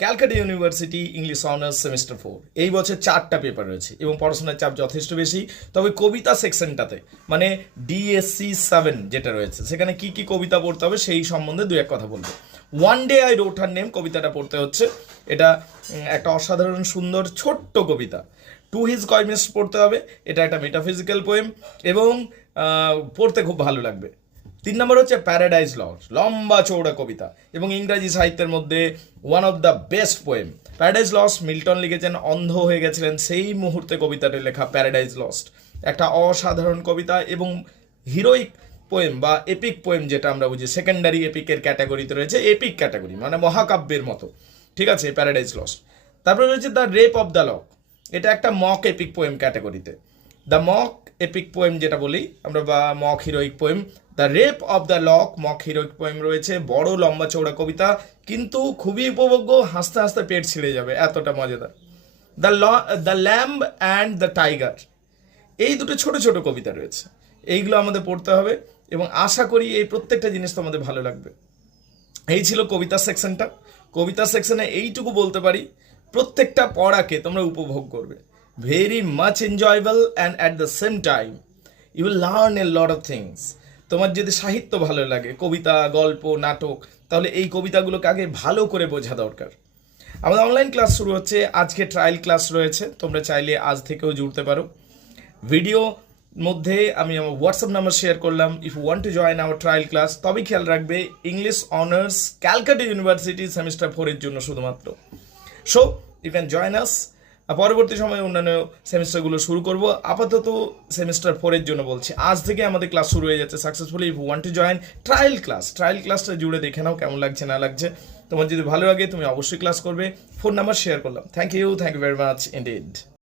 Calcutta university English honours semester 4 এই বছর 4টা পেপার রয়েছে এবং পড়াশোনার চাপ যথেষ্ট বেশি। তবে কবিতা সেকশনটাতে মানে DSC 7 যেটা রয়েছে সেখানে কি কি কবিতা পড়তে হবে সেই সম্বন্ধে দু এক কথা বলবো। One day I রোট her name কবিতাটা পড়তে হচ্ছে। এটা একটা অসাধারণ সুন্দর ছোট্ট কবিতা। টু হিজ কয়মিস পড়তে হবে। এটা একটা মেটাফিজিক্যাল পোয়েম এবং পড়তে খুব ভালো লাগবে। 3 নম্বর হচ্ছে প্যারাডাইজ লস্ট, লম্বা চৌড়া কবিতা এবং ইংরাজি সাহিত্যের মধ্যে one of the best poem. Paradise lost Milton লিখেছেন, অন্ধ হয়ে গেছিলেন সেই মুহূর্তে কবিতাটি লেখা প্যারাডাইজ লস্ট। একটা অসাধারণ কবিতা এবং হিরোইক পোয়েম বা এপিক পোয়েম যেটা আমরা বুঝি, সেকেন্ডারি এপিকের ক্যাটাগরিতে রয়েছে, এপিক ক্যাটাগরি মানে মহাকাব্যের মতো, ঠিক আছে প্যারাডাইজ লস্ট। তারপরে রয়েছে the rape of the lock, এটা একটা মক এপিক পোয়েম ক্যাটাগরিতে। দ্য মক এপিক পোয়েম যেটা বলি আমরা বা mock heroic poem, the rape of the lock mock heroic poem রয়েছে। বড় লম্বা চৌড়া কবিতা কিন্তু খুবই উপভোগ্য, হাসতে হাসতে পেট ছিঁড়ে যাবে, এতটা মজাদার। The lamb and the tiger, এই দুটো ছোট ছোট কবিতা রয়েছে, এইগুলো আমাদের পড়তে হবে এবং আশা করি এই প্রত্যেকটা জিনিস তোমাদের ভালো লাগবে। এই ছিল কবিতা সেকশনটা। কবিতা সেকশনে এইটুকু বলতে পারি, প্রত্যেকটা পড়াকে তোমরা উপভোগ করবে, very much enjoyable and at the same time you will learn a lot of things. তোমার যদি সাহিত্য ভালো লাগে, কবিতা, গল্প, নাটক, তাহলে এই কবিতাগুলোকে আগে ভালো করে বোঝা দরকার। আমাদের অনলাইন ক্লাস শুরু হচ্ছে, আজকে ট্রায়াল ক্লাস রয়েছে, তোমরা চাইলে আজ থেকেও জুড়তে পারো। ভিডিও মধ্যে আমি আমার হোয়াটসঅ্যাপ নাম্বার শেয়ার করলাম, if you want to join our trial class তবেই খেয়াল রাখবে English honours Calcutta university semester 4-এর জন্য শুধুমাত্র। So you can join us. পরবর্তী সময়ে অন্যান্য সেমিস্টারগুলো শুরু করব, আপাতত সেমিস্টার 4-এর জন্য বলছি, আজ থেকে আমাদের ক্লাস শুরু হয়ে যাচ্ছে successfully. If you want to join trial ক্লাসটা জুড়ে দেখে নাও কেমন লাগছে না লাগছে। তোমার যদি ভালো লাগে তুমি অবশ্যই ক্লাস করবে। ফোন নাম্বার শেয়ার করলাম। Thank you very much indeed.